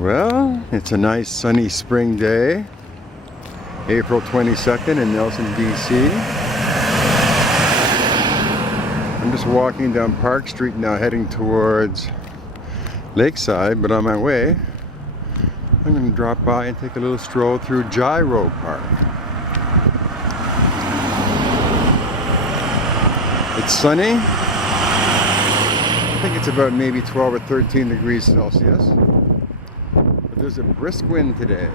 Well, it's a nice sunny spring day, April 22nd in Nelson, BC. I'm just walking down Park Street now, heading towards Lakeside, but on my way, I'm going to drop by and take a little stroll through Gyro Park. It's sunny. I think it's about maybe 12 or 13 degrees Celsius. But there's a brisk wind today.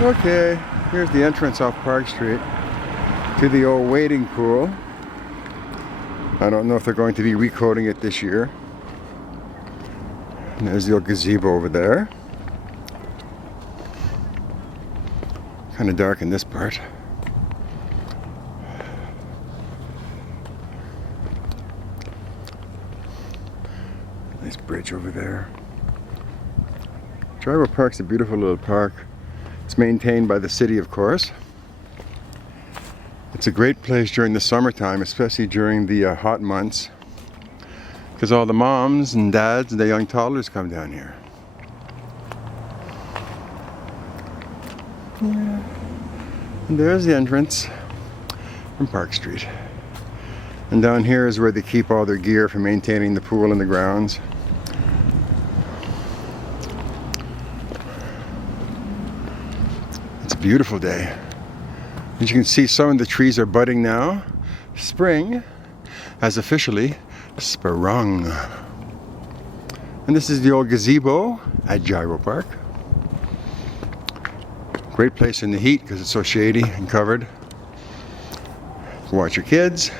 Okay, here's the entrance off Park Street to the old wading pool. I don't know if they're going to be recoating it this year. And there's the old gazebo over there. Kind of dark in this part. Nice bridge over there. Gyro Park's a beautiful little park. It's maintained by the city, of course. It's a great place during the summertime, especially during the hot months, because all the moms and dads and the young toddlers come down here. Yeah. And there's the entrance from Park Street. And down here is where they keep all their gear for maintaining the pool and the grounds. It's a beautiful day. As you can see, some of the trees are budding now. Spring has officially sprung. And this is the old gazebo at Gyro Park. Great place in the heat because it's so shady and covered. You can watch your kids.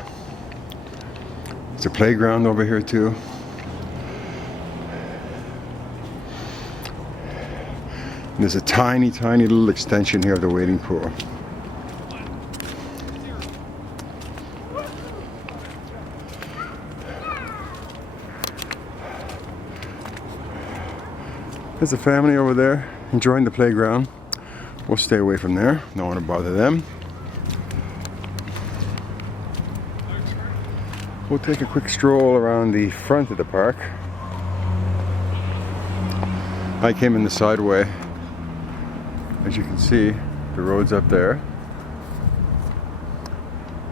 There's a playground over here too. And there's a tiny, tiny little extension here of the wading pool. There's a family over there enjoying the playground. We'll stay away from there. Don't want to bother them. We'll take a quick stroll around the front of the park. I came in the side way. As you can see, the road's up there.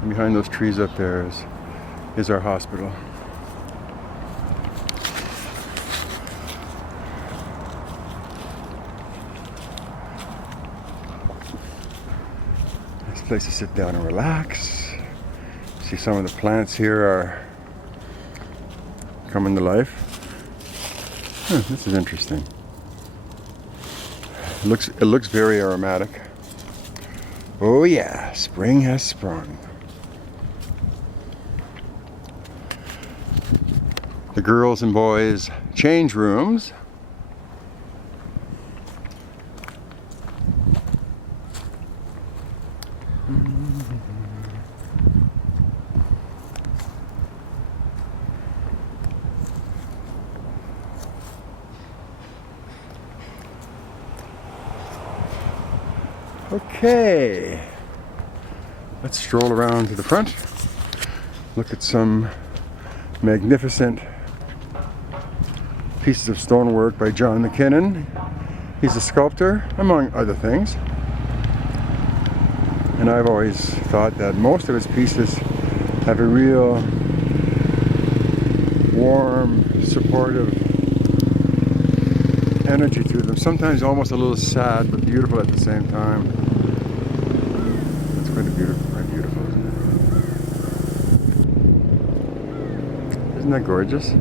And behind those trees up there is our hospital. Nice place to sit down and relax. See, some of the plants here are coming to life. This is interesting. It looks very aromatic. Oh yeah, spring has sprung. The girls and boys change rooms. Okay, let's stroll around to the front, look at some magnificent pieces of stonework by John McKinnon. He's a sculptor, among other things, and I've always thought that most of his pieces have a real warm, supportive energy to them, sometimes almost a little sad but beautiful at the same time. It's quite beautiful, isn't it? Isn't that gorgeous?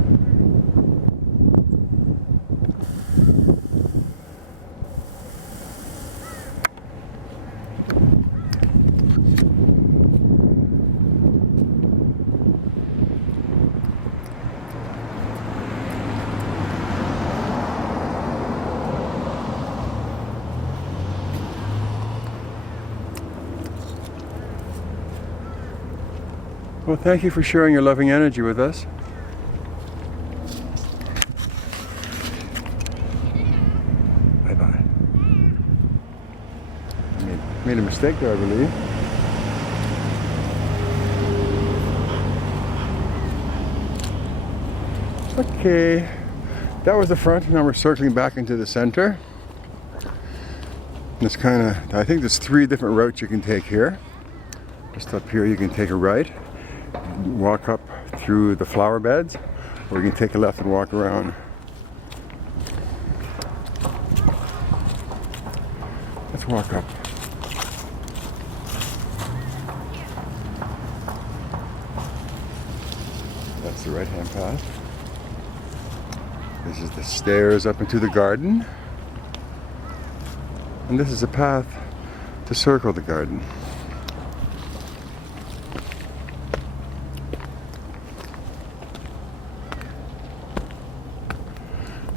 Well, thank you for sharing your loving energy with us. Bye-bye. Made a mistake there, I believe. Okay. That was the front. Now we're circling back into the center. It's kind of, I think there's 3 different routes you can take here. Just up here you can take a right, walk up through the flower beds, or you can take a left and walk around. Let's walk up. That's the right-hand path. This is the stairs up into the garden. And this is a path to circle the garden.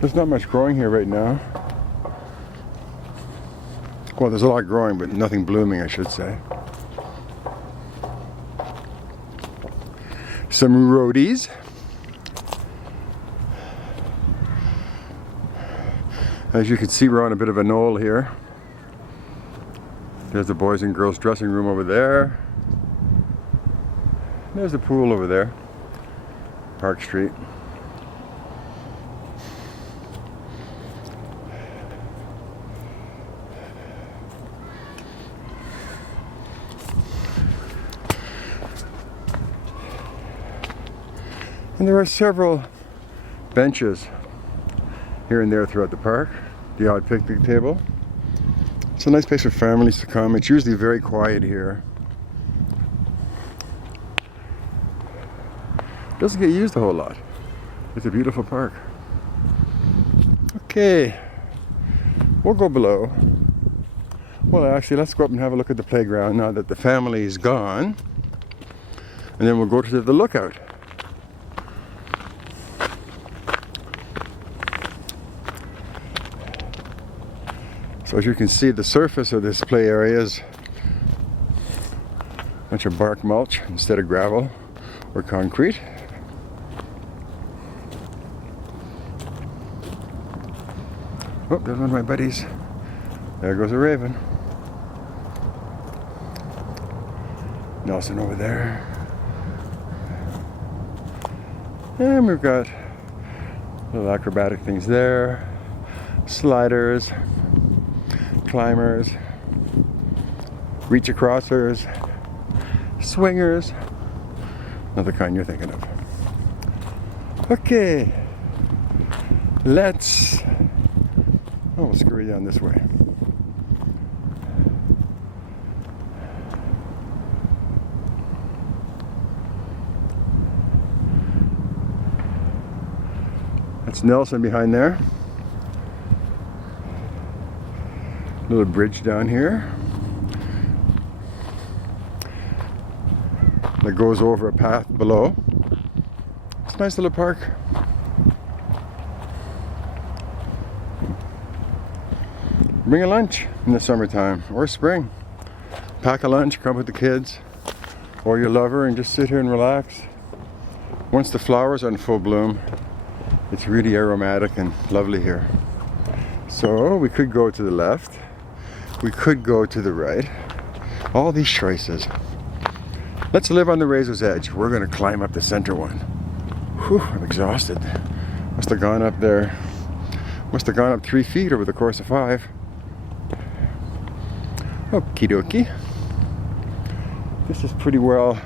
There's not much growing here right now. Well, there's a lot growing, but nothing blooming, I should say. Some roadies. As you can see, we're on a bit of a knoll here. There's the boys and girls dressing room over there. There's the pool over there, Park Street. And there are several benches here and there throughout the park. The odd picnic table. It's a nice place for families to come. It's usually very quiet here. Doesn't get used a whole lot. It's a beautiful park. Okay, we'll go below. Well, actually, let's go up and have a look at the playground now that the family is gone. And then we'll go to the lookout. So as you can see, the surface of this play area is a bunch of bark mulch instead of gravel or concrete. Oh, there's one of my buddies. There goes a raven. Nelson over there. And we've got little acrobatic things there. Sliders. Climbers, reach acrossers, swingers, not the kind you're thinking of. Okay, we'll scurry down this way. That's Nelson behind there. Little bridge down here that goes over a path below. It's a nice little park. Bring a lunch in the summertime or spring. Pack a lunch, come with the kids or your lover and just sit here and relax. Once the flowers are in full bloom, it's really aromatic and lovely here. So we could go to the left. We could go to the right. All these choices. Let's live on the razor's edge. We're going to climb up the center one. Whew, I'm exhausted. Must have gone up there. Must have gone up 3 feet over the course of 5. Okie dokie. This is pretty well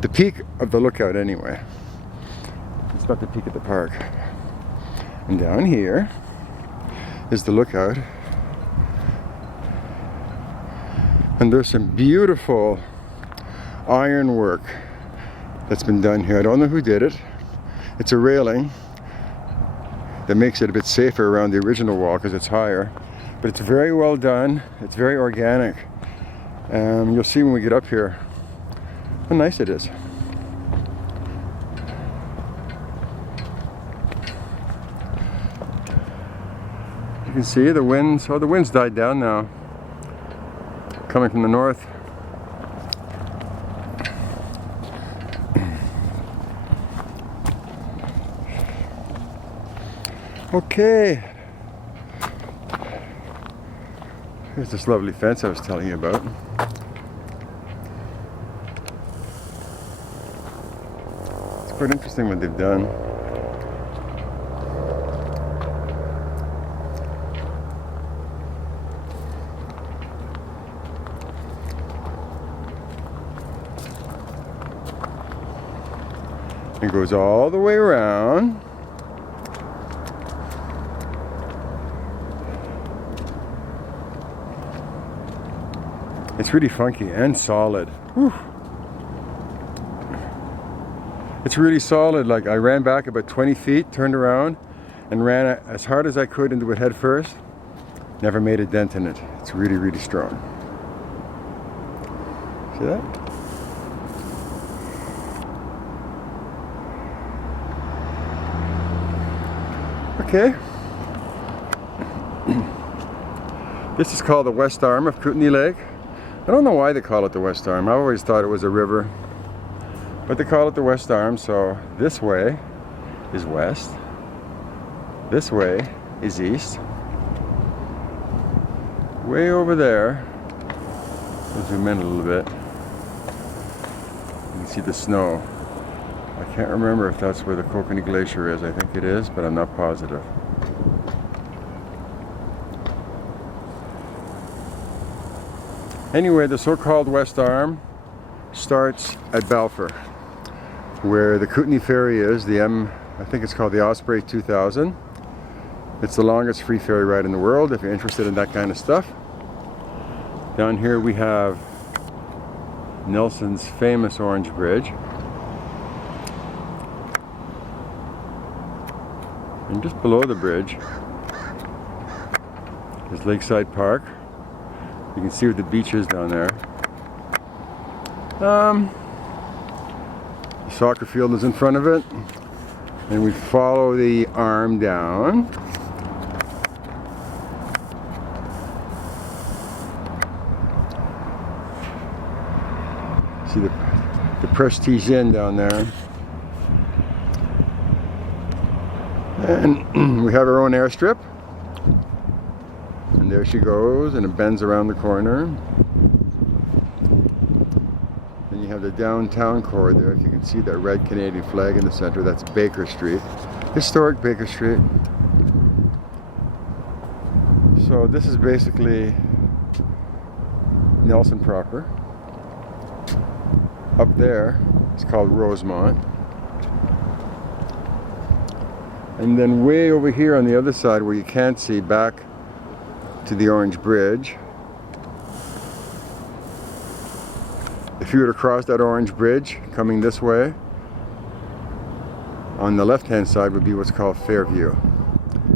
the peak of the lookout anyway. It's not the peak of the park. And down here is the lookout. And there's some beautiful ironwork that's been done here. I don't know who did it. It's a railing that makes it a bit safer around the original wall because it's higher. But it's very well done. It's very organic. You'll see when we get up here how nice it is. You can see the winds. Oh, the wind's died down now. Coming from the north. Okay. Here's this lovely fence I was telling you about. It's quite interesting what they've done. It goes all the way around. It's really funky and solid. Whew. It's really solid. Like, I ran back about 20 feet, turned around, and ran as hard as I could into it head first. Never made a dent in it. It's really, really strong. See that? Okay. This is called the west arm of Kootenay Lake. I don't know why they call it the west arm. I always thought it was a river. But they call it the west arm, so this way is west. This way is east. Way over there, I'll zoom in a little bit. You can see the snow. I can't remember if that's where the Kokanee Glacier is. I think it is, but I'm not positive. Anyway, the so-called West Arm starts at Balfour, where the Kootenay Ferry is, I think it's called the Osprey 2000. It's the longest free ferry ride in the world if you're interested in that kind of stuff. Down here we have Nelson's famous Orange Bridge. And just below the bridge is Lakeside Park. You can see where the beach is down there. The soccer field is in front of it. And we follow the arm down. See the Prestige Inn down there. And we have our own airstrip. And there she goes, and it bends around the corner. And you have the downtown core there. If you can see that red Canadian flag in the center, that's Baker Street. Historic Baker Street. So this is basically Nelson proper. Up there, it's called Rosemont. And then way over here on the other side where you can't see, back to the Orange Bridge. If you were to cross that Orange Bridge coming this way, on the left hand side would be what's called Fairview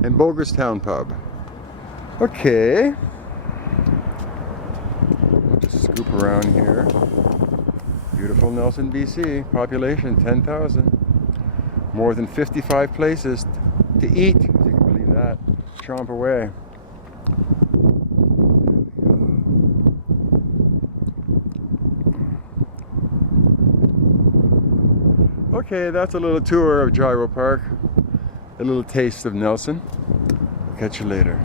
and Bogerstown Pub. Okay, we'll just scoop around here. Beautiful Nelson, BC, population 10,000. More than 55 places to eat, if you can believe that. Chomp away. Okay, that's a little tour of Gyro Park. A little taste of Nelson. Catch you later.